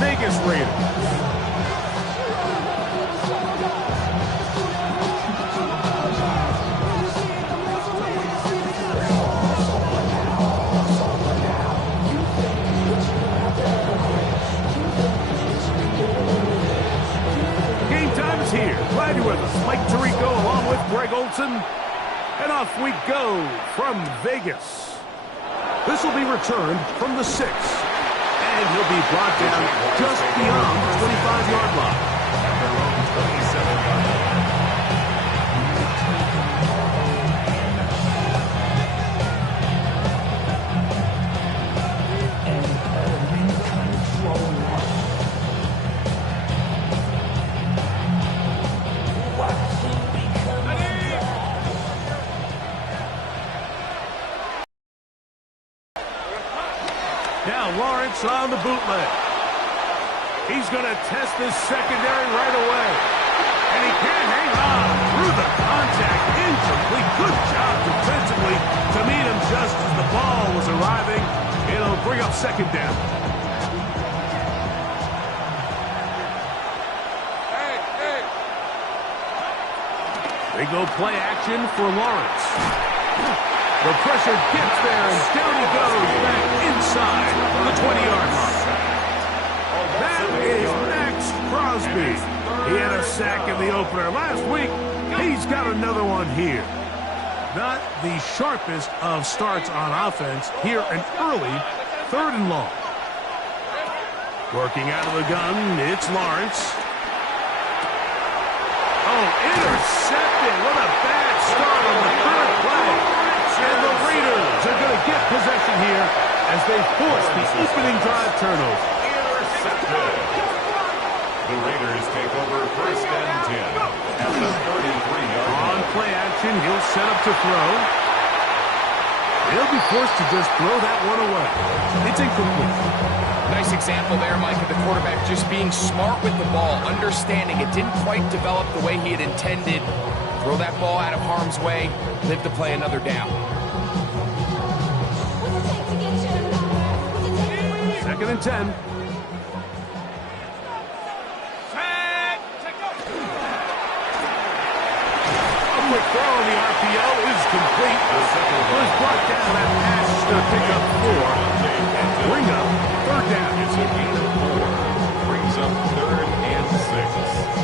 Vegas Raiders. Game time is here. Glad you're with us. Mike Tirico along with Greg Olson. And off we go from Vegas. This will be returned from the 6. And he'll be brought down just beyond the 25-yard line. At their own 27-yard line. Now Lawrence on the bootleg. He's going to test this secondary right away. And he can't hang on through the contact. Incomplete. Good job defensively to meet him just as the ball was arriving. It'll bring up second down. They go play action for Lawrence. The pressure gets there, and down he goes back inside the 20-yard mark. That is Max Crosby. He had a sack in the opener last week. He's got another one here. Not the sharpest of starts on offense. Here an early 3rd and long. Working out of the gun, it's Lawrence. Oh, intercepted. What a bad start on the 3rd play. And the Raiders are going to get possession here as they force the opening drive turnover. Intercepted. The Raiders take over 1st and 10 at the 33-yard line. On play action, he'll set up to throw. He'll be forced to just throw that one away. It's incomplete. Nice example there, Mike, of the quarterback just being smart with the ball, understanding it didn't quite develop the way he had intended. Throw that ball out of harm's way, live to play another down. 2nd and 10. A quick throw on the RPO is complete. Was brought down that pass to pick up 4. Bring up 3rd down. It's a gain of 4. Brings up 3rd and 6.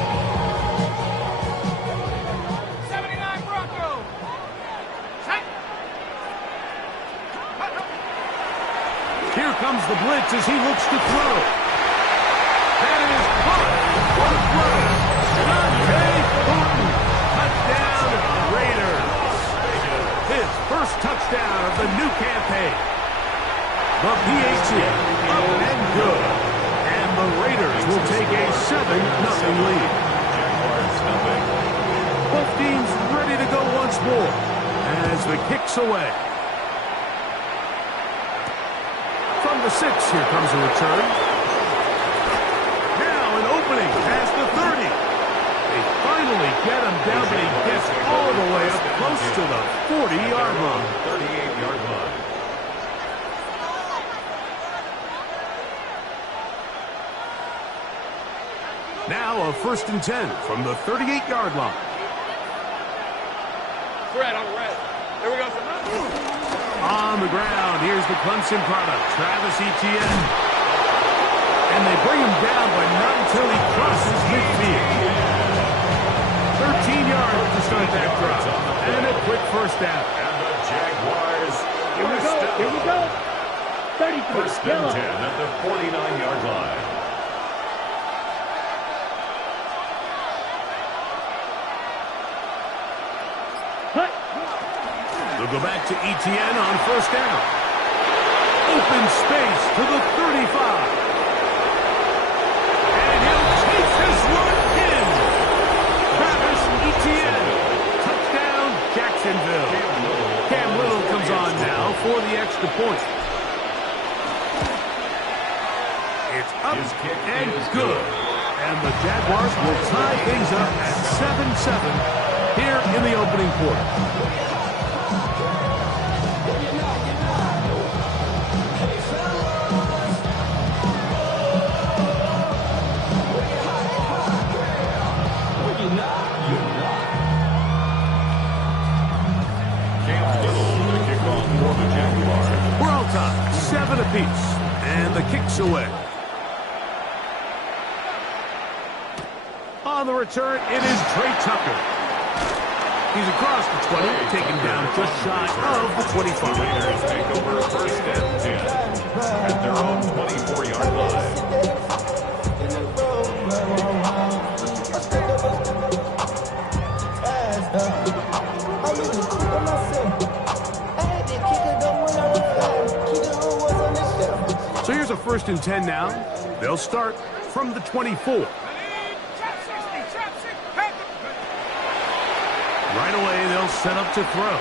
Here comes the blitz as he looks to throw. That is caught. What a throw. Dante Thornton. Touchdown, Raiders. His first touchdown of the new campaign. The PAT up and good. And the Raiders will take a 7-0 lead. Both teams ready to go once more as the kick's away. From the 6, here comes a return. Now an opening past the 30. They finally get him down, but he gets all the way up close to the 40-yard line. 38-yard line. Now a 1st and 10 from the 38-yard line. Red, on red. Here we go. On the ground, here's the Clemson product, Travis Etienne. And they bring him down, but not until he crosses midfield. 13 yards to start that drive. And a quick 1st down. And the Jaguars. Here we go. 33. 1st and 10 at the 49-yard line. They'll go back to Etienne on 1st down. Open space to the 35. And he'll take this one in. Travis Etienne. Touchdown, Jacksonville. Cam Little comes on now for the extra point. It's up and good. And the Jaguars will tie things up at 7-7 here in the opening quarter. the kick's away. On the return, it is Trey Tucker. He's across the 20, taken down just shy of the 25. Raiders take over first and 10 at their own 24-yard line. So here's a 1st and 10 now. They'll start from the 24. Right away, they'll set up to throw.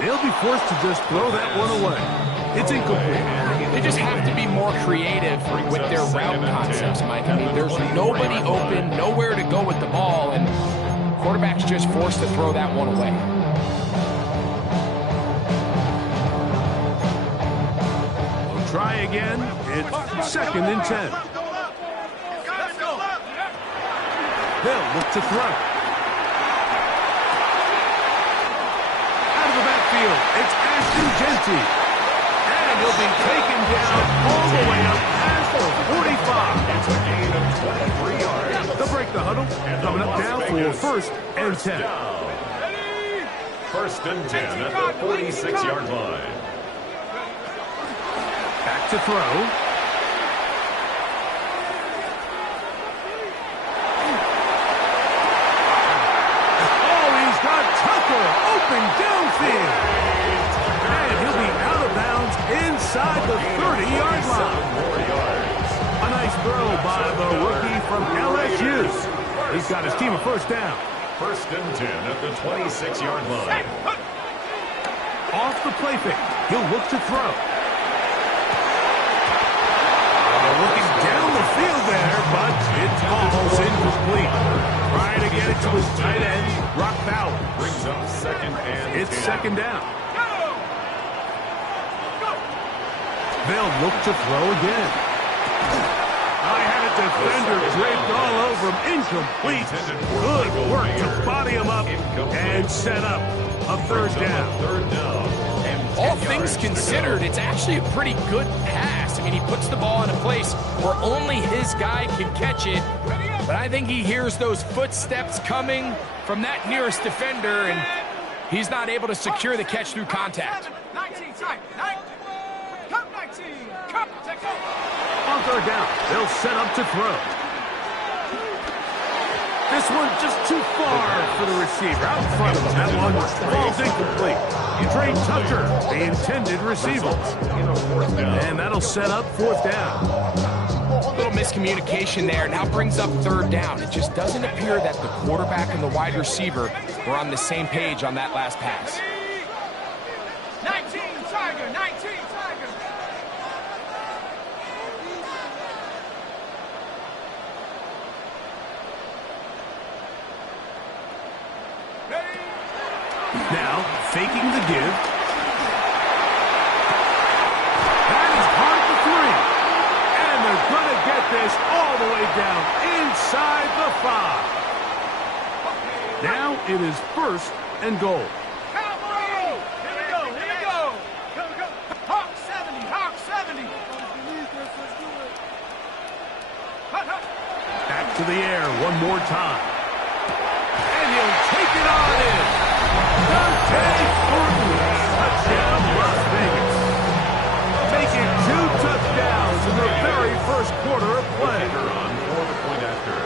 They'll be forced to just throw that one away. It's incomplete. They just have to be more creative with their route concepts, Mike. I mean, there's nobody open, nowhere to go with the ball, and quarterback's just forced to throw that one away. We'll try again. It's 2nd and 10. They'll look to throw. Out of the backfield, it's Ashton Jeanty. And he'll be taken down all the way up past the 45. It's a gain of 23 yards. They'll break the huddle. Coming up now for 1st and 10. First and 10 at the 46-yard line. Back to throw. Oh, he's got Tucker open downfield. And he'll be out of bounds inside the 30-yard line. A nice throw by the rookie from LSU. He's got his team a 1st down. First and 10 at the 26-yard line. Off the play fake. He'll look to throw. Looking down the field there, but it falls incomplete. Trying to get it to his tight end, Brock Bowers. Brings up 2nd and 10. It's 2nd down. They'll look to throw again. I had a defender draped all over him. Incomplete. Good work to body him up and set up a 3rd down. All things considered, it's actually a pretty good pass. I mean, he puts the ball in a place where only his guy can catch it. But I think he hears those footsteps coming from that nearest defender, and he's not able to secure the catch through contact. 19, side, 9, come 19, come, take over. On 3rd down, they'll set up to throw. This one just too far for the receiver. Out in front of him. That one falls incomplete. Trey Tucker, the intended receiver. And that'll set up 4th down. A little miscommunication there. Now brings up 3rd down. It just doesn't appear that the quarterback and the wide receiver were on the same page on that last pass. 19, Tiger, 19, Tiger. Now, faking the give. That is hard for 3. And they're going to get this all the way down inside the 5. Now it is 1st and goal. Cowboy! Here we go, here we go. Go, go. Hawk 70, Hawk 70. Back to the air one more time. And he'll take it on in. Dante Thornton, touchdown Las Vegas. Making 2 touchdowns in the very first quarter of play. On for the point after.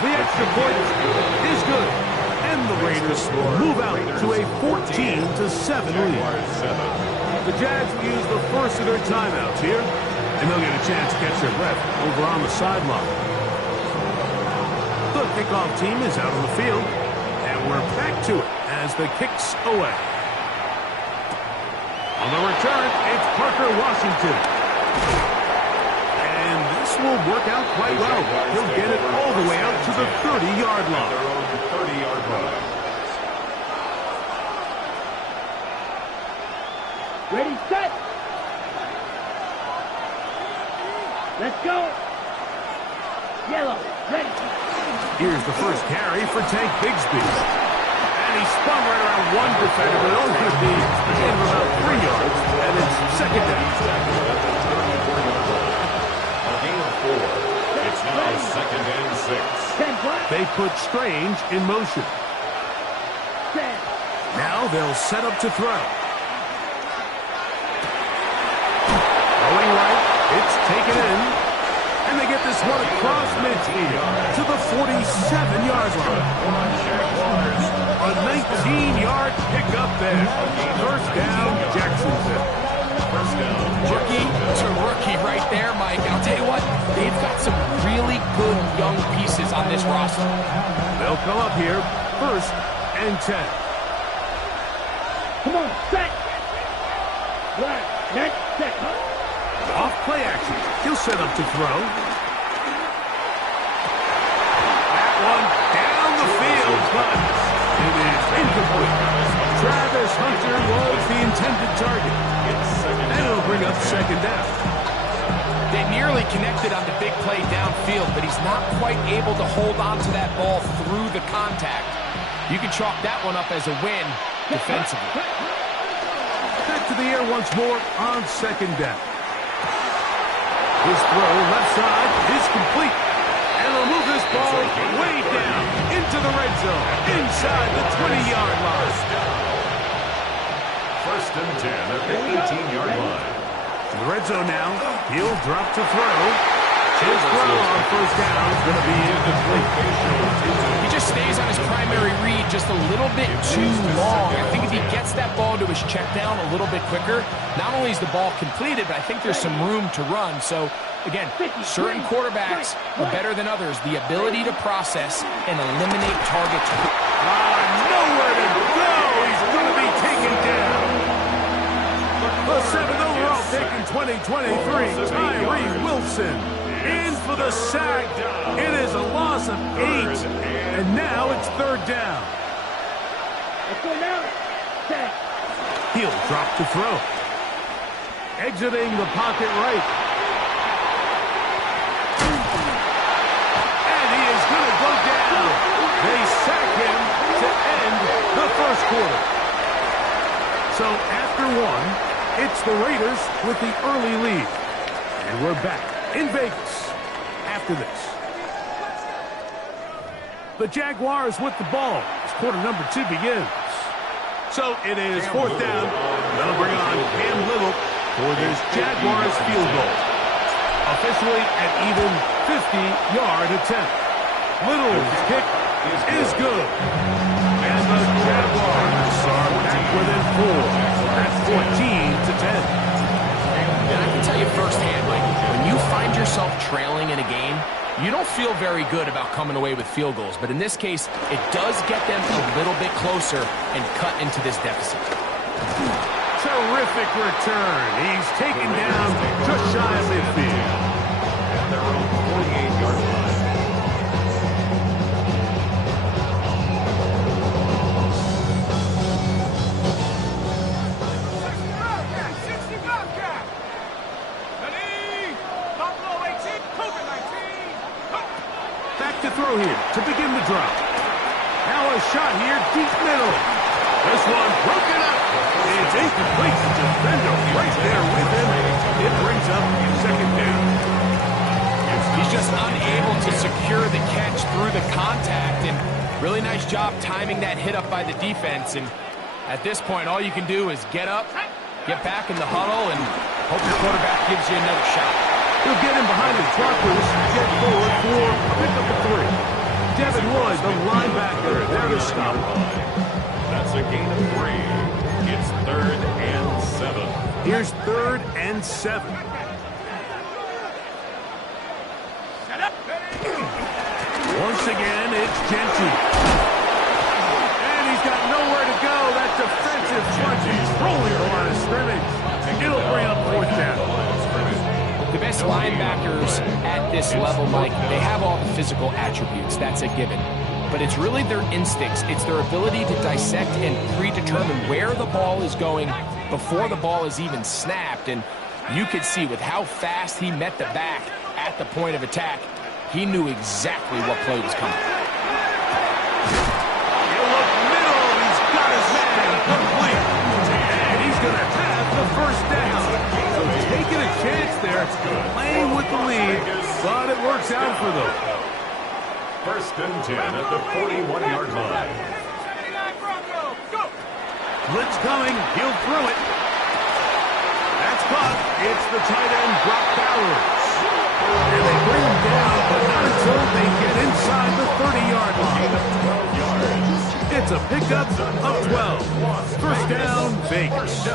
The extra point is good. And the Raiders move out to a 14-7 lead. The Jags will use the first of their timeouts here, and they'll get a chance to catch their breath over on the sideline. The kickoff team is out on the field, and we're back to it as the kick's away. On the return, it's Parker Washington. And this will work out quite well. He'll get it all the way out to the 30-yard line. Their own 30-yard line. Ready, set. Let's go. Yellow. Ready. Here's the first carry for Tank Bigsby. And he spun right around one defender, but only going to be in about 3 yards. And it's second down. A gain of 4. It's now second and 6. They put Strange in motion. Now they'll set up to throw. Going right, it's taken in. And they get this one across midfield to the 47-yard line. A 19-yard pickup there. First down, Jacksonville. First down. Rookie to rookie right there, Mike. And I'll tell you what, they've got some really good young pieces on this roster. They'll come up here, first and 10. Come on, set. Right, next, set. Off play action. He'll set up to throw. That one down the field, but it is incomplete. Travis Hunter was the intended target. And it'll bring up second down. They nearly connected on the big play downfield, but he's not quite able to hold on to that ball through the contact. You can chalk that one up as a win defensively. Back to the air once more on second down. His throw left side is complete. And he'll move this ball way down into the red zone, inside the 20-yard line. First and 10 at the 18-yard line. In the red zone now, he'll drop to throw. His throw on first down is going to be incomplete. He just stays on his primary read just a little bit too long. I think if he gets that ball to his check down a little bit quicker, not only is the ball completed, but I think there's some room to run. So, again, certain quarterbacks are better than others. The ability to process and eliminate targets. Nowhere to go. He's going to be taken down. The 7th overall pick in 2023, Tyree Wilson. In for the sack. It is a loss of 8. And now it's third down. Let's go now. Set. He'll drop to throw. Exiting the pocket right. And he is going to go down. They sack him to end the first quarter. So after one, it's the Raiders with the early lead. And we're back in Vegas after this. The Jaguars with the ball as quarter number 2 begins. So it is fourth down. They'll bring on Cam Little for this Jaguars field goal. Officially an even 50-yard attempt. Little's kick is good. And the Jaguars are back within 4. That's 14-10. And I can tell you firsthand, Mike, when you find yourself trailing in a game, you don't feel very good about coming away with field goals. But in this case, it does get them a little bit closer and cut into this deficit. Terrific return. He's taken down just shy of midfield. At their own 48-yard line. To throw here to begin the drop. Now a shot here deep middle. This one broken up. It's incomplete. The defender right there with him. It brings up second down. He's just unable to secure the catch through the contact, and really nice job timing that hit up by the defense. And at this point, all you can do is get up, get back in the huddle, and hope your quarterback gives you another shot. He'll get him behind his blockers, get forward for a pickup of 3. Devin Lloyd, the linebacker, there to stop. That's a gain of 3. It's third and 7. Here's third and 7. Once again, it's Gentry. And he's got nowhere to go. That defensive front is rolling the line of scrimmage. It'll bring up fourth down. The best linebackers at this level, Mike, they have all the physical attributes. That's a given. But it's really their instincts. It's their ability to dissect and predetermine where the ball is going before the ball is even snapped. And you could see with how fast he met the back at the point of attack, He knew exactly what play was coming. He'll look middle. He's got his man complete. And he's going to have the first down. So taking a chance there, playing with the lead, but it works out for them. First and 10 at the 41-yard line. Blitz coming. He'll throw it. That's caught. It's the tight end, Brock Bowers. And they bring him down, but not until they get inside the 30-yard line. It's a pickup of 12. First down, Vegas.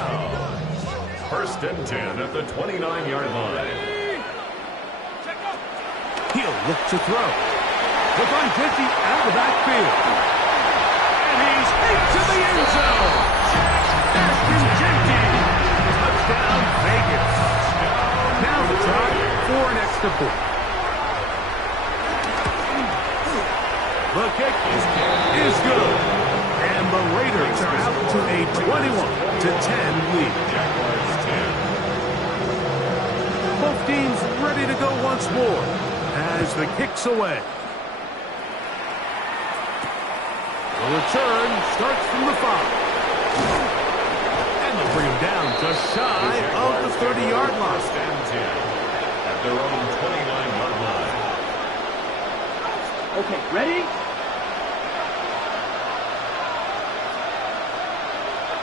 First and 10 at the 29-yard line. He'll look to throw. They'll find Jenchy out of the backfield. And he's into the end zone. Ashton Jenchy. Touchdown, Vegas. Now the try for an extra point. The kick is good. And the Raiders are out to a 21-10 lead. Both teams ready to go once more as the kick's away. The return starts from the 5. And they'll bring him down just shy of the 30-yard line. First and 10 at their own 29-yard line. Okay, ready?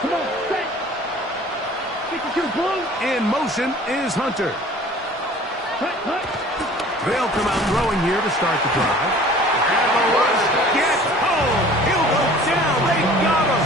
Come on, set. 52 blue. In motion is Hunter. Hut, hut. They'll come out throwing here to start the drive. And the rush gets home. He'll go down. They got him.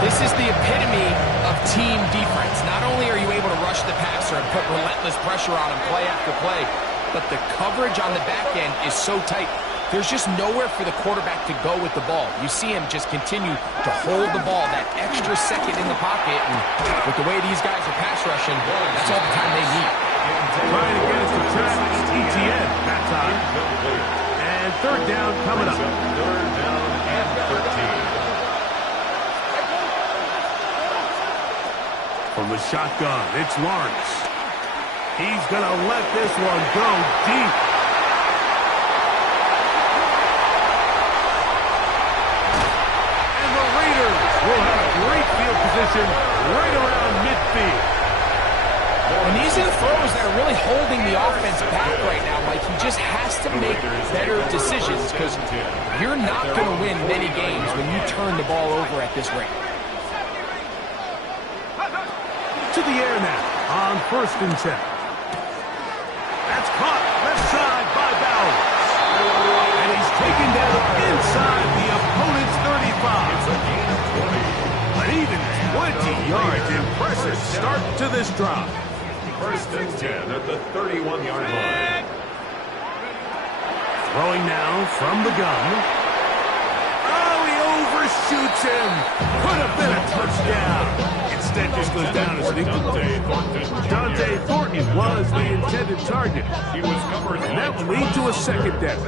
This is the epitome of team defense. Not only are you able to rush the passer and put relentless pressure on him play after play, but the coverage on the back end is so tight. There's just nowhere for the quarterback to go with the ball. You see him just continue to hold the ball that extra second in the pocket, and with the way these guys are pass rushing, that's all the time they need. Trying to get us to Travis Etienne that time. And third down coming up. Third down and 13. From the shotgun, it's Lawrence. He's going to let this one go deep. And the Raiders will have great field position right around midfield. And these are the throws that are really holding the offense back right now, Mike. He just has to make better decisions because you're not going to win many games when you turn the ball over at this rate. To the air now on first and 10. That's caught left side by Bowers. And he's taken down inside the opponent's 35. It's a gain of 20. An even 20 yards. Impressive start to this drive. First and 10 at the 31-yard line. Throwing now from the gun. Oh, he overshoots him. Could have been a touchdown. Instead just goes down as an incomplete. Dante Thornton was the intended target. He was covered, And that will lead to a second down.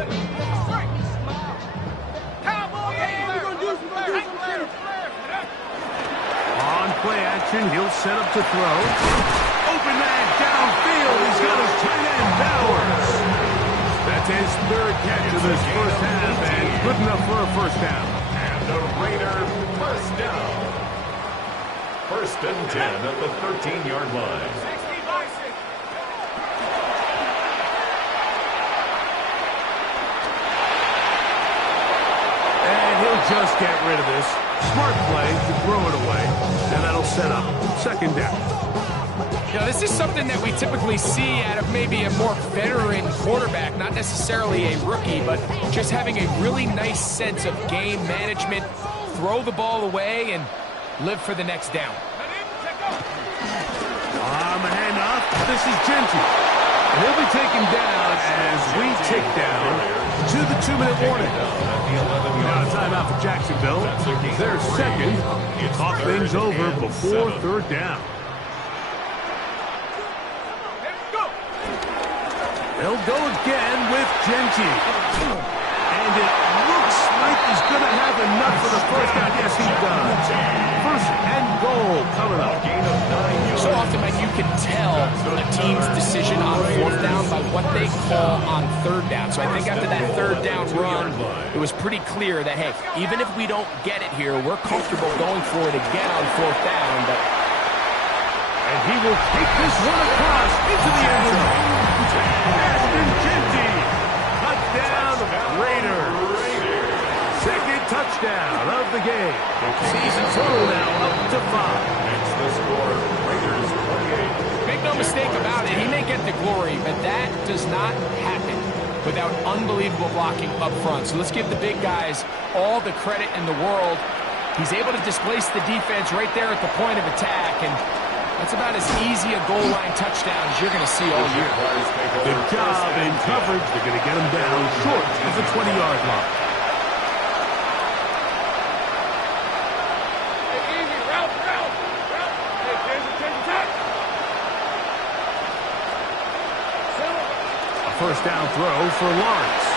On play action, he'll set up to throw. Open man downfield. He's got his tight end, Bowers. That's his third catch of this first half, and good enough for a first down. And the Raiders first down. First and 10 at the 13-yard line. And he'll just get rid of this. Smart play to throw it away, and that'll set up second down. You know, this is something that we typically see out of maybe a more veteran quarterback, not necessarily a rookie, but just having a really nice sense of game management, throw the ball away, and live for the next down. On the handoff, this is Jenchy. And he'll be taken down as we tick down to the 2-minute warning. Now a timeout for Jacksonville. Their second. Talk things over before third down. They'll go again with Jenchy. And it looks like He's going to have enough for the first down. Yes, he does. First and goal coming up. Gain of 9 yards. So often, Mike, you can tell a team's decision on fourth down by what they call on third down. So I think after that third down run, it was pretty clear that, hey, even if we don't get it here, we're comfortable going for it again on fourth down. But and he will take this one across into the end zone. Ashton Jeanty. Touchdown, Raiders. Second touchdown of the game. Season total now up to 5. It's the score. Raiders 28. make no mistake about it, he may get the glory, but that does not happen without unbelievable blocking up front. So let's give the big guys all the credit in the world. He's able to displace the defense right there at the point of attack, and that's about as easy a goal line touchdown as you're going to see all year. Good job in coverage. They're going to get him down short of the 20-yard line. A first down throw for Lawrence.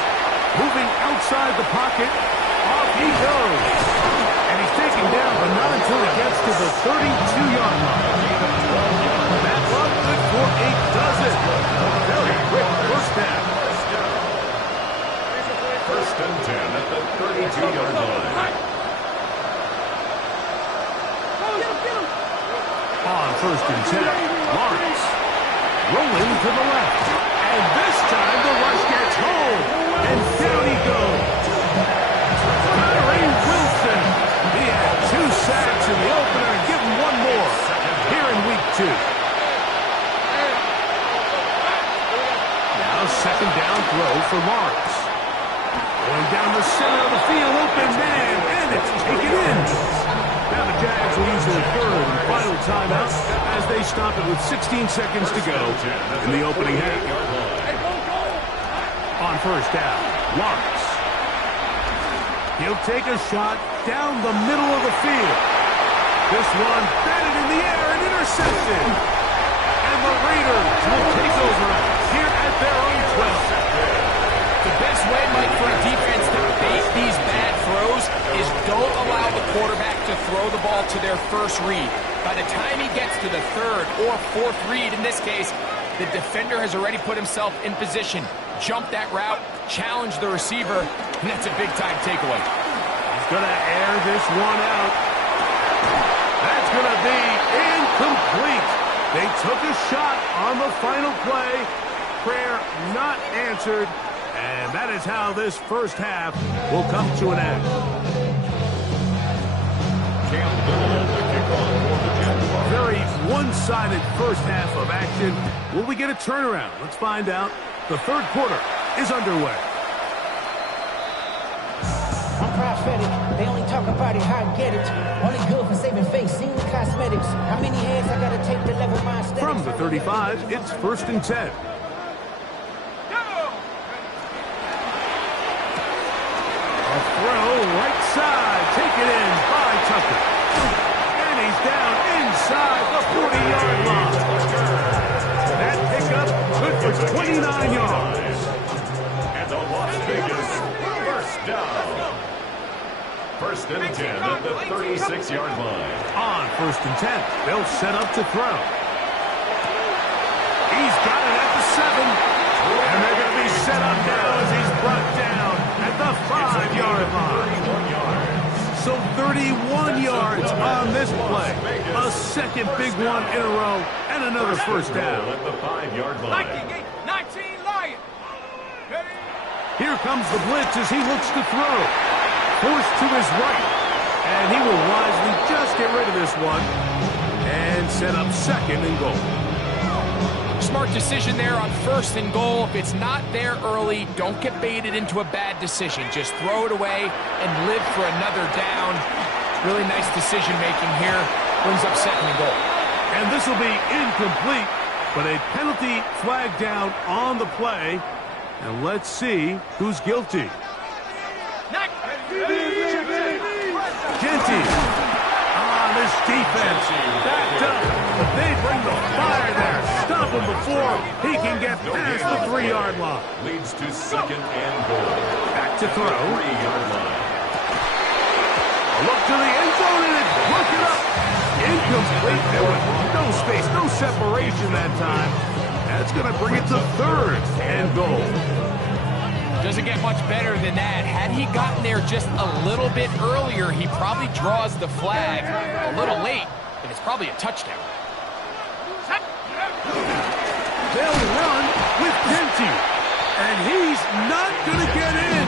Moving outside the pocket. Off he goes. And he's taken down, but not until it gets to the 32-yard line. That run good for 8 dozen. Very quick first down. First and 10 at the 32-yard line. On first and 10, Lawrence rolling to the left. And this time the rush gets home. And down he goes. Tyree Wilson. He had 2 sacks in the opener and give him 1 more here in week 2. Now second down throw for Lawrence. Going down the center of the field, open man, and it's taken in. Now the Jags will use their third and final timeout as they stop it with 16 seconds to go in the opening half. On first down, Lawrence. He'll take a shot down the middle of the field. This one batted in the air and intercepted. And the Raiders will take over here at their own 12. The best way, Mike, for a defense to bait these bad throws is don't allow the quarterback to throw the ball to their first read. By the time he gets to the third or fourth read, in this case, the defender has already put himself in position. Jump that route, challenge the receiver, and that's a big-time takeaway. He's going to air this one out. That's going to be incomplete. They took a shot on the final play. Prayer not answered. And that is how this first half will come to an end. Very one-sided first half of action. Will we get a turnaround? Let's find out. The third quarter is underway. I'm prophetic. They only talk about it, how I get it. Only good for saving face, seeing the cosmetics. How many heads I gotta take to level my aesthetics? From the 35, it's first and 10. Throw right side, taken in by Tucker. And he's down inside the 40-yard line. That pickup good for 29 yards. And the Las Vegas first down. First and 10 at the 36-yard line. On first and 10, they'll set up to throw. He's got it at the 7. And they're going to be set up now as he's brought down at the 5-yard line. So 31 yards on this play. A second big one in a row and another first down. At the 5-yard line. 19 Lion. Here comes the blitz as he looks to throw. Forced to his right. And he will wisely just get rid of this one and set up second and goal. Smart decision there on first and goal. If it's not there early, don't get baited into a bad decision. Just throw it away and live for another down. Really nice decision-making here. Brings up second and goal. And this will be incomplete, but a penalty flag down on the play. And let's see who's guilty. Jeanty. This defense backed up, but they bring the fire there. Stop him before he can get past the 3-yard line. Leads to second and goal. Back to throw. 3-yard line. Look to the end zone, and it's broken up. Incomplete. There was no space, no separation that time. That's going to bring it to third and goal. Doesn't get much better than that. Had he gotten there just a little bit earlier, he probably draws the flag a little late, and it's probably a touchdown. They'll run with Kenty, and he's not going to get in.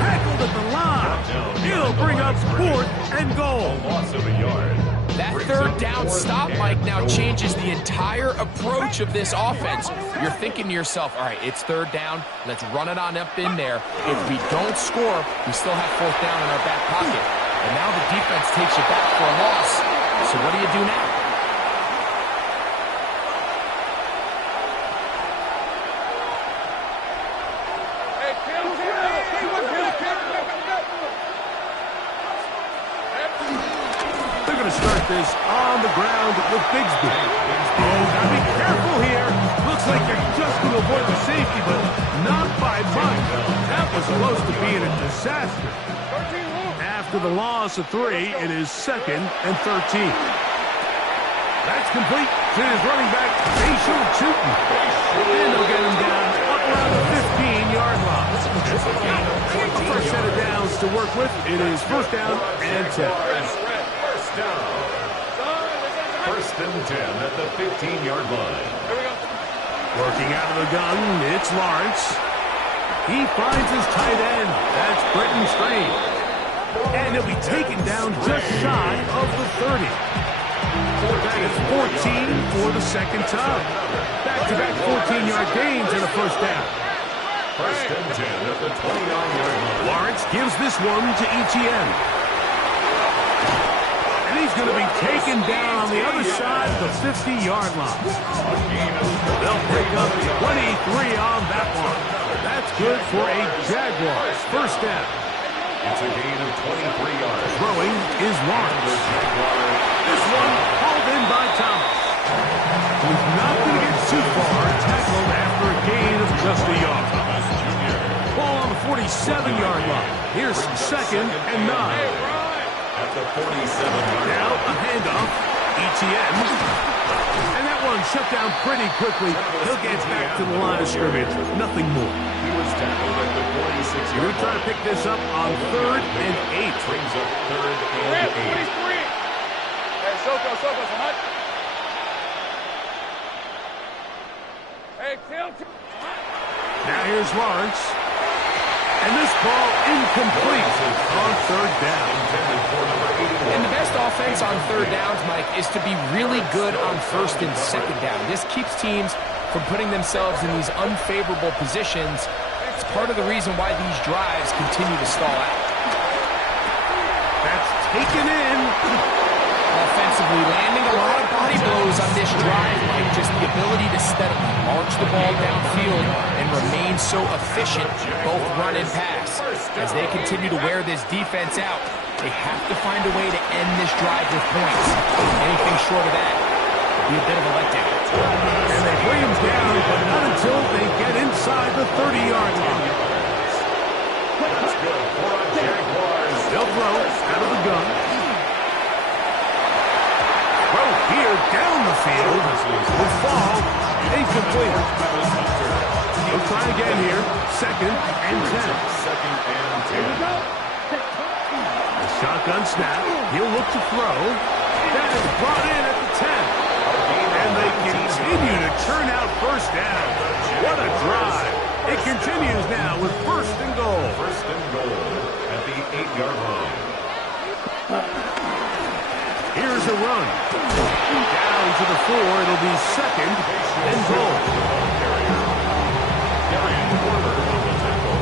Tackled at the line. He'll bring up fourth and goal. Loss of a yard. That third down stop, Mike, now changes the entire approach of this offense. You're thinking to yourself, all right, it's third down. Let's run it on up in there. If we don't score, we still have fourth down in our back pocket. And now the defense takes you back for a loss. So what do you do now? Start this on the ground with Bigsby. Oh, gotta be careful here. Looks like they're just going to avoid the safety, but not by much. That was close to being a disaster. After the loss of 3, it is 2nd and 13. That's complete to his running back, Facial Chutin. And they'll get him down up around the 15-yard line. A first set of downs to work with. It is first down and 10. Down. First and 10 at the 15-yard line. Working out of the gun, it's Lawrence. He finds his tight end. That's Brenton Strain. And he'll be taken down just shy of the 30. That is 14 for the second time. Back-to-back 14-yard gains and a first down. First and 10 at the 20-yard line. Lawrence gives this one to Etienne. He's going to be taken down on the other side of the 50-yard line. They'll pick up 23 on that one. That's good for a Jaguars first down. It's a gain of 23 yards. Throwing is Lawrence. This one hauled in by Thomas. He's not going to get too far, tackled after a gain of just a yard. Ball on the 47-yard line. Here's 2nd and 9. At the 47-yard now a handoff, Etienne. And that one shut down pretty quickly. He'll get back to the line of scrimmage. Nothing more. He was tackled at the 46-yard line. We're trying to pick this up on 3rd and 8. Brings up 3rd and 8. Hey, Soko, son. Hey, now here's Lawrence. And this ball incomplete on 3rd down. And the best offense on 3rd downs, Mike, is to be really good on 1st and 2nd down. This keeps teams from putting themselves in these unfavorable positions. It's part of the reason why these drives continue to stall out. That's taken in. Offensively, landing a lot of body blows on this drive, Mike. Just the ability to steadily march the ball downfield and remain so efficient, both run and pass. As they continue to wear this defense out, they have to find a way to end this drive with points. Anything short of that would be a bit of a letdown. And they bring him down, but not until they get inside the 30-yard line. That's good for a Jaguars. They'll throw out of the gun. Throw here down the field will fall incomplete. They'll try again here. 2nd and 10. 2nd and 10. Shotgun snap. He'll look to throw. That is brought in at the 10. And they continue to churn out first down. What a drive. It continues now with 1st and goal. 1st and goal at the 8-yard line. Here's a run. Down to the 4. It'll be 2nd and goal. Darian Porter on the tackle.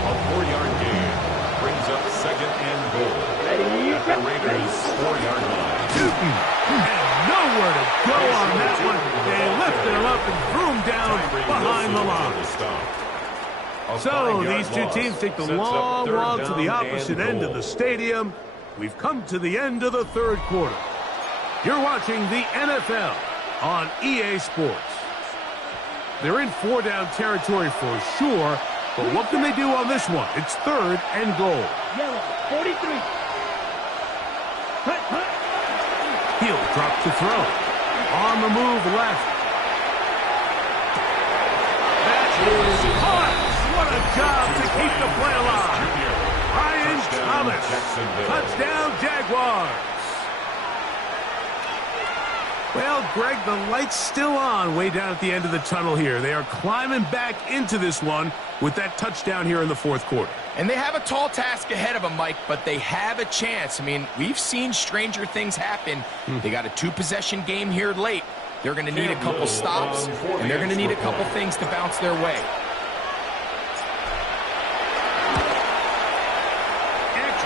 A 4-yard gain brings up 2nd and goal at the Raiders' 4-yard line. Newton had nowhere to go on that one. They lifted him up and threw him down behind the line. So these two teams take the long walk to the opposite end of the stadium. We've come to the end of the 3rd quarter. You're watching the NFL on EA Sports. They're in 4-down territory for sure, but what can they do on this one? It's 3rd and goal. Yellow, 43. He'll drop to throw. On the move left. That is caught. What a job to keep the play alive. Ryan Thomas. Touchdown, Jaguars. Well, Greg, the light's still on way down at the end of the tunnel here. They are climbing back into this one with that touchdown here in the fourth quarter. And they have a tall task ahead of them, Mike, but they have a chance. I mean, we've seen stranger things happen. They got a two-possession game here late. They're going to need a couple stops, and they're going to need a couple things to bounce their way.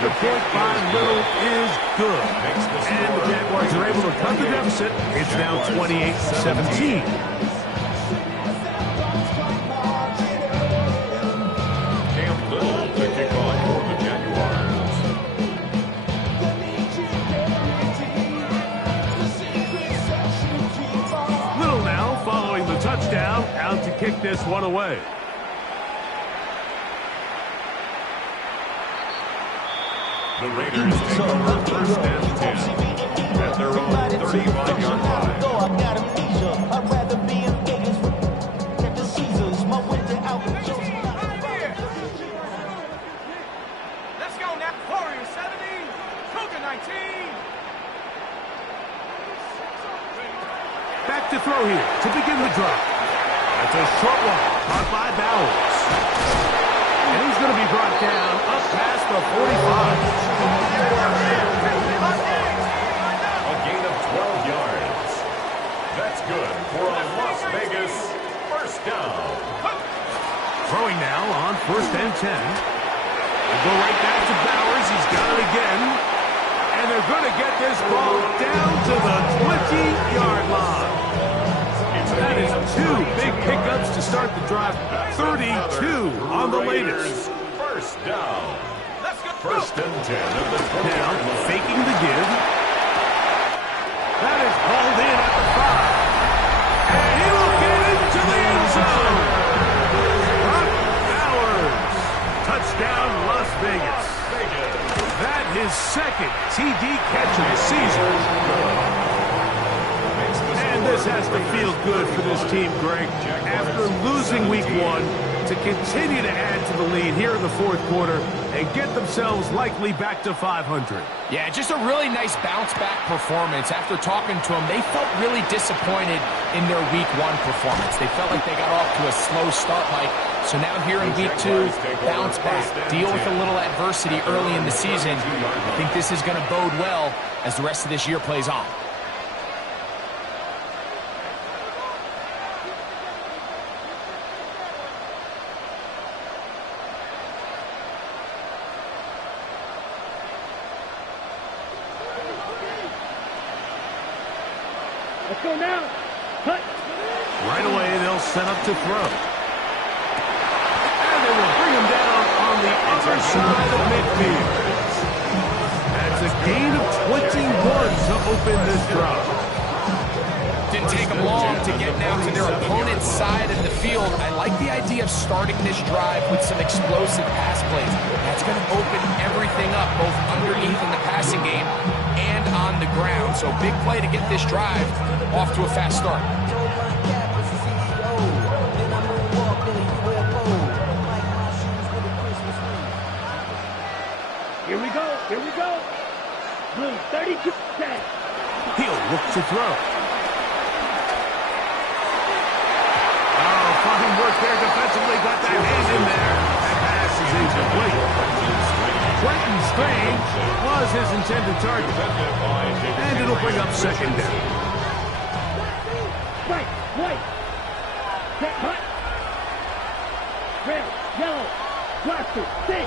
The point by Little is good. And the Jaguars are able to cut the deficit. It's now 28-17. Cam Little to kick off for the Jaguars. Little now following the touchdown, out to kick this one away. The Raiders take over first and 10 at their own 35-yard line. Let's go now. Warriors 70, Cougar 19. Back to throw here to begin the drive. That's a short one, caught by Bowers. And he's going to be brought down up past the 45. A gain of 12 yards. That's good for a Las Vegas first down. Throwing now on first and 10. We'll go right back to Bowers. He's got it again. And they're going to get this ball down to the 20-yard line. That is two big pickups to start the drive. 32 on the latest. First down. First and 10 of the 20-yard Now, line. faking the give. That is hauled in at the 5. And he will get into the end zone. Brock Bowers. Touchdown, Las Vegas. That his second TD catch of the season. And this has to feel good for this team, Greg. After losing week 1, to continue to add to the lead here in the fourth quarter and get themselves likely back to 500. Yeah, just a really nice bounce-back performance. After talking to them, they felt really disappointed in their Week 1 performance. They felt like they got off to a slow start, Mike. So now here in Week 2, bounce back, deal with a little adversity early in the season. I think this is going to bode well as the rest of this year plays on. Let's go now. Cut. Right away, they'll set up to throw. And they will bring him down on the other side of midfield. That's a gain of 21 to open this drive. Didn't take them long to get now to their opponent's side of the field. I like the idea of starting this drive with some explosive pass plays. That's going to open everything up, both underneath in the passing game and on the ground. So big play to get this drive off to a fast start. Here we go. Here we go. Blue 32 set. He'll look to throw. Oh, fine work there defensively. Got that hand in there. That pass is incomplete. Quentin Strange was his intended target. And it'll bring up second down. Right. White. Set. Hot. Red. Yellow. Blaster. Six.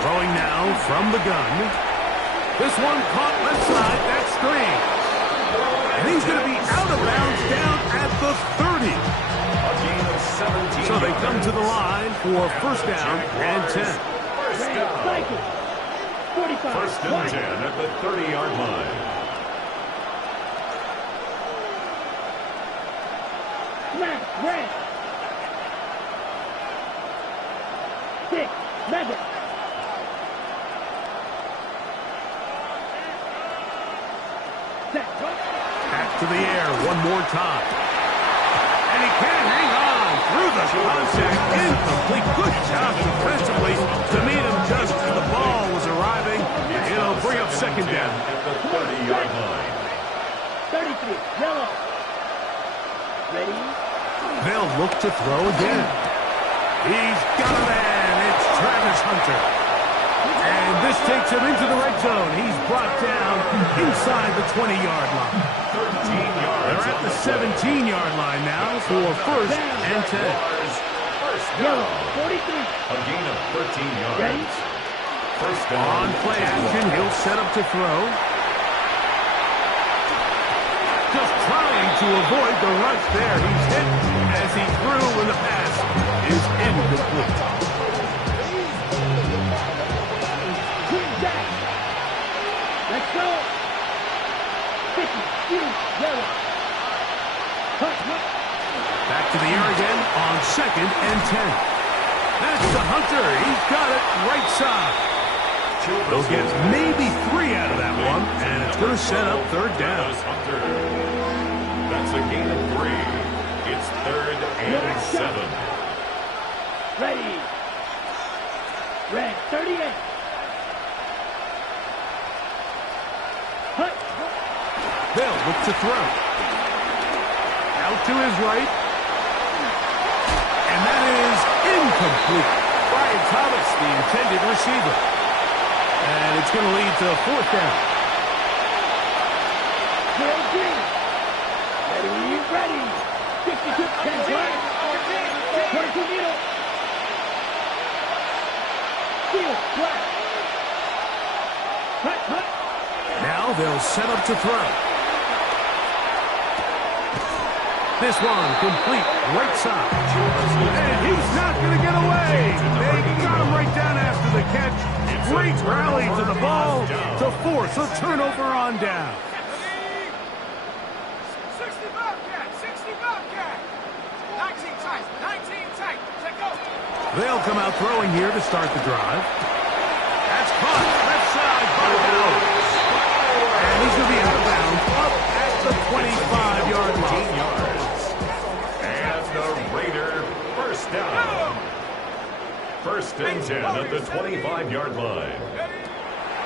Throwing now from the gun. This one caught left side. That's Strange. And he's going to be out of bounds down at the 30. A gain of 17. So they come to the line for first down and 10. First down. 45. First and 10 at the 30-yard line. Smack, red. 6, 11. Back to the air one more time. And he can't hang on through the contact. Incomplete. Good job defensively to meet him just as the ball was arriving. It'll bring up second down. At the 30-yard line. 33, yellow. Ready? They'll look to throw again. He's got a man. It's Travis Hunter. And this takes him into the red zone. He's brought down inside the 20-yard line. 13 yards. They're at the 17-yard line now for first and 10. First Yellow, down. 43. A gain of 13 yards. Ready? First down. On play action, he'll set up to throw. Just trying to avoid the rush there. He's hit as he threw when the pass is incomplete. Let's go. 50, yellow. Back to the air again on second and 10. That's the Hunter. He's got it right side. They'll get maybe 3 out of that one, and it's going to set up third down. That's a gain of 3. It's third and 7. Ready. Red, 38. They'll look to throw. Out to his right. And that is incomplete. Brian Thomas, the intended receiver. And it's going to lead to fourth down. Ready. 52, 10, 22 meter. Field, flat. Hut. Now they'll set up to throw. This one complete, right side. And he's not going to get away. They got him right down after the catch. Great rally to the ball to force a turnover on down. 60 Bobcat, 60 Bobcat. 19 tight, 19 tight. Check go. They'll come out throwing here to start the drive. That's caught left side by Bell. And he's going to be out of bounds up at the 25-yard line. And the Raider first down. First and 10 at the 25-yard line.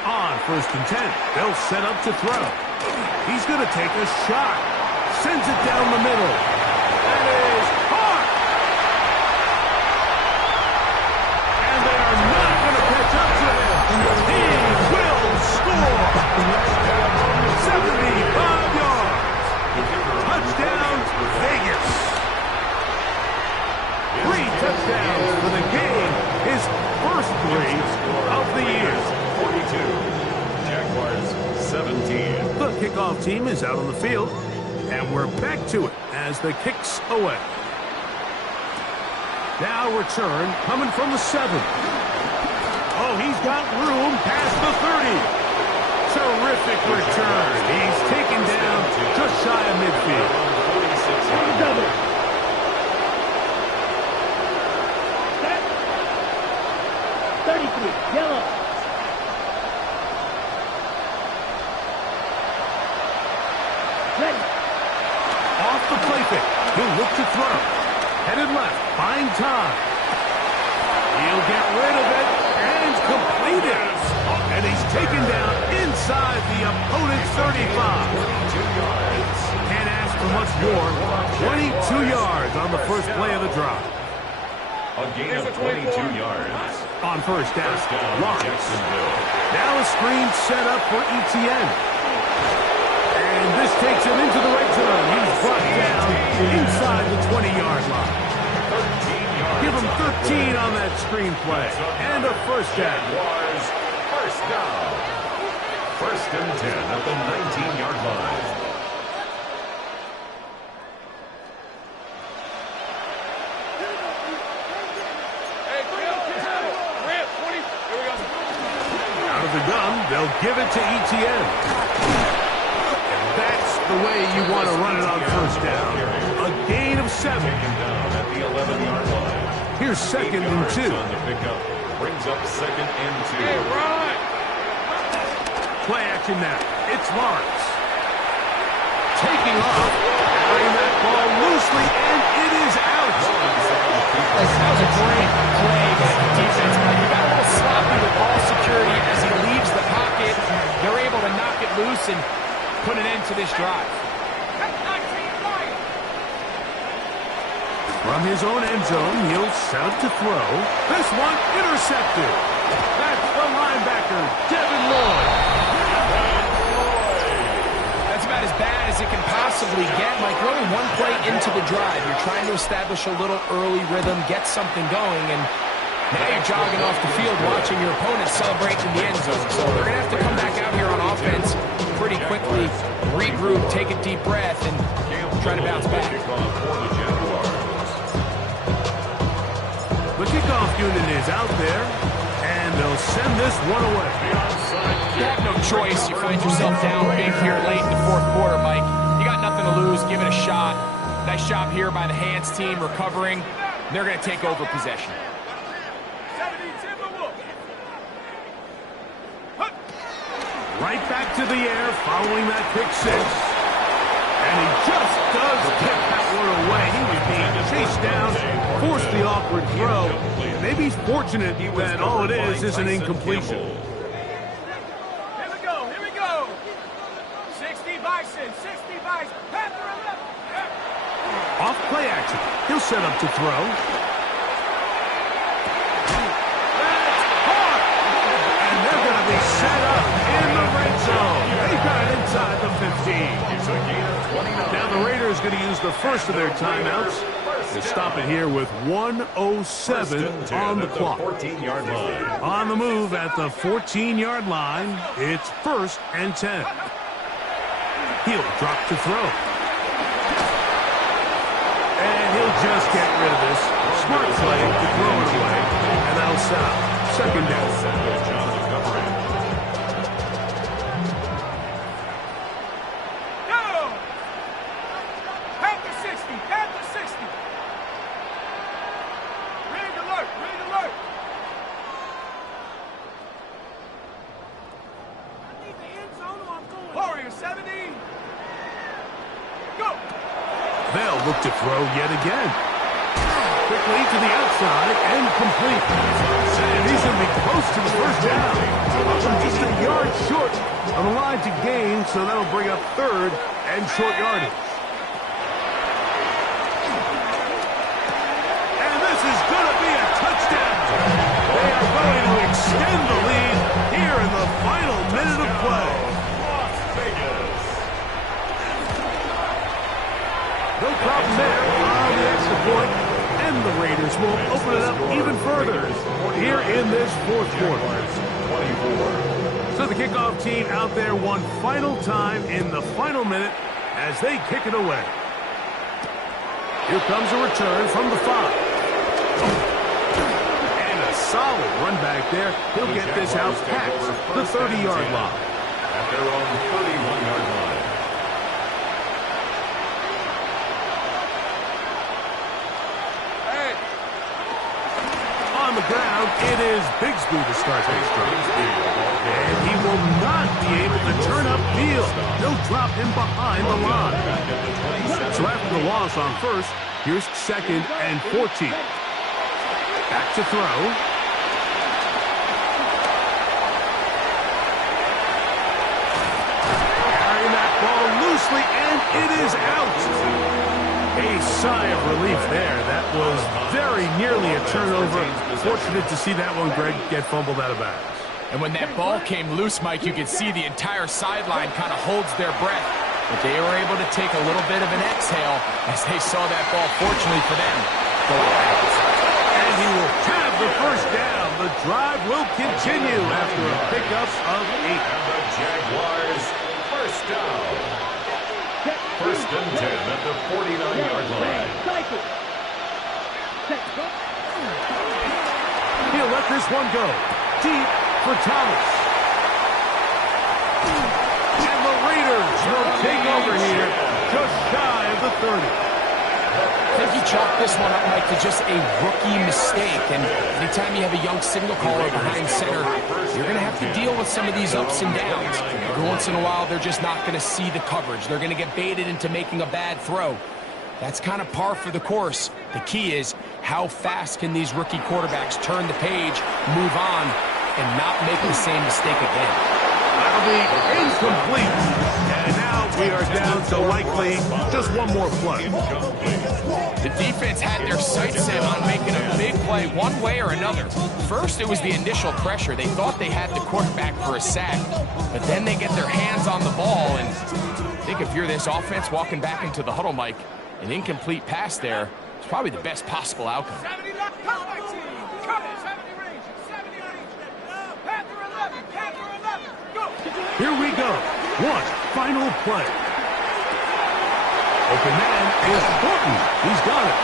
On first and 10, they'll set up to throw. He's going to take a shot. Sends it down the middle. That is caught. And they are not going to catch up to him. He will score. 75 yards. Touchdown, Vegas. 3 touchdowns for the game. His first 3 of the year. 42. Jaguars 17. The kickoff team is out on the field, and we're back to it as the kicks away. Now return coming from the 7. Oh, he's got room past the 30. Terrific return. He's taken down just shy of midfield. 46 yards. Double. Set. 33, yellow. Ready. Off the play fake. He'll look to throw. Headed left, buying time. He'll get rid of it and complete it. And he's taken down inside the opponent's 35. 22 yards. Can't ask for much more. 22 yards on the first play of the drive. A gain of 22 yards. On first down, First down, Lawrence. Jacksonville. Now a screen set up for Etienne. And this takes him into the red zone. He's brought down inside the 20-yard line. 13 yards. Give him 13 on that screen play. And a first down. Jaguars first down. First and 10 at the 19-yard line. Out of the gun. they'll give it to Etienne. And that's the way you want to run it on first down. A gain of 7. Down at the 11-yard line. Here's 2nd and 2. On the pickup. Brings up 2nd and 2. Hey, run! Play action now. It's Lawrence. Taking off. Carrying that ball loosely, and it is out. That was a great play by the defense. But he got a little sloppy with ball security as he leaves the pocket. They're able to knock it loose and put an end to this drive. From his own end zone, he'll set up to throw. This one intercepted. That's the linebacker, Devin Lloyd. That's about as bad as it can possibly get. Like, we're only one play into the drive. You're trying to establish a little early rhythm, get something going, and now you're jogging off the field watching your opponent celebrate in the end zone. So they're going to have to come back out here on offense pretty quickly, regroup, take a deep breath, and try to bounce back. The kickoff unit is out there, and they'll send this one away. You have no choice. You find yourself down big here late in the fourth quarter, Mike. You got nothing to lose. Give it a shot. Nice job here by the hands team recovering. They're going to take over possession. Right back to the air following that pick 6. And he just does kick that one away. He was being chased down, forced the awkward throw. Maybe he's fortunate that all it is an incompletion. Here we go. 60 Bison, 60 Bison. Panther 11. Off play action. He'll set up to throw. And they're going to be set up in the red zone. They got it inside the 15. Now the Raiders going to use the first of their timeouts to stop it here with 1:07 on the clock. 14-yard line. On the move at the 14-yard line, it's 1st and 10. He'll drop to throw. And he'll just get rid of this. Smart play to throw it away. And that'll set up 2nd down. They'll look to throw yet again. Quickly to the outside and complete. And he's going to be close to the first down. Just a yard short of the line to gain, so that'll bring up 3rd and short yardage. And this is going to be a touchdown. They are going to extend the lead here in the final minute of play. Las Vegas. No problem there on the extra point, and the Raiders will open it up even further here in this fourth quarter. So the kickoff team out there one final time in the final minute as they kick it away. Here comes a return from the 5. And a solid run back there. He'll get this out past the 30-yard line. At their own 31-yard line. On the ground, it is Bigsby to start this drive. And he will not be able to turn upfield. They'll drop him behind the line. So after the loss on first, here's 2nd and 14. Back to throw. Carrying that ball loosely, and it is out. A sigh of relief there. That was very nearly a turnover. Fortunate to see that one, Greg, get fumbled out of bounds. And when that ball came loose, Mike, you could see the entire sideline kind of holds their breath. But they were able to take a little bit of an exhale as they saw that ball, fortunately for them, go out. And he will have the first down. The drive will continue after a pickup of 8. And the Jaguars first down. 1st and 10 at the 49-yard line. He'll let this one go. Deep for Thomas. will take over here, just shy of the 30. I think he chalked this one up, Mike, to just a rookie mistake. And anytime you have a young signal caller behind center, you're going to have to deal with some of these ups and downs. Every once in a while, they're just not going to see the coverage. They're going to get baited into making a bad throw. That's kind of par for the course. The key is how fast can these rookie quarterbacks turn the page, move on, and not make the same mistake again. That'll be incomplete. And now we are down to likely just one more play. The defense had their sights set on making a big play one way or another. First, it was the initial pressure. They thought they had the quarterback for a sack, but then they get their hands on the ball, and I think if you're this offense walking back into the huddle, Mike, an incomplete pass there is probably the best possible outcome. 70 left, come back team. Come in, 70 range, 70 range. Panther 11, Panther 11, go. Here we go. One final play. Open man is Horton. He's got it.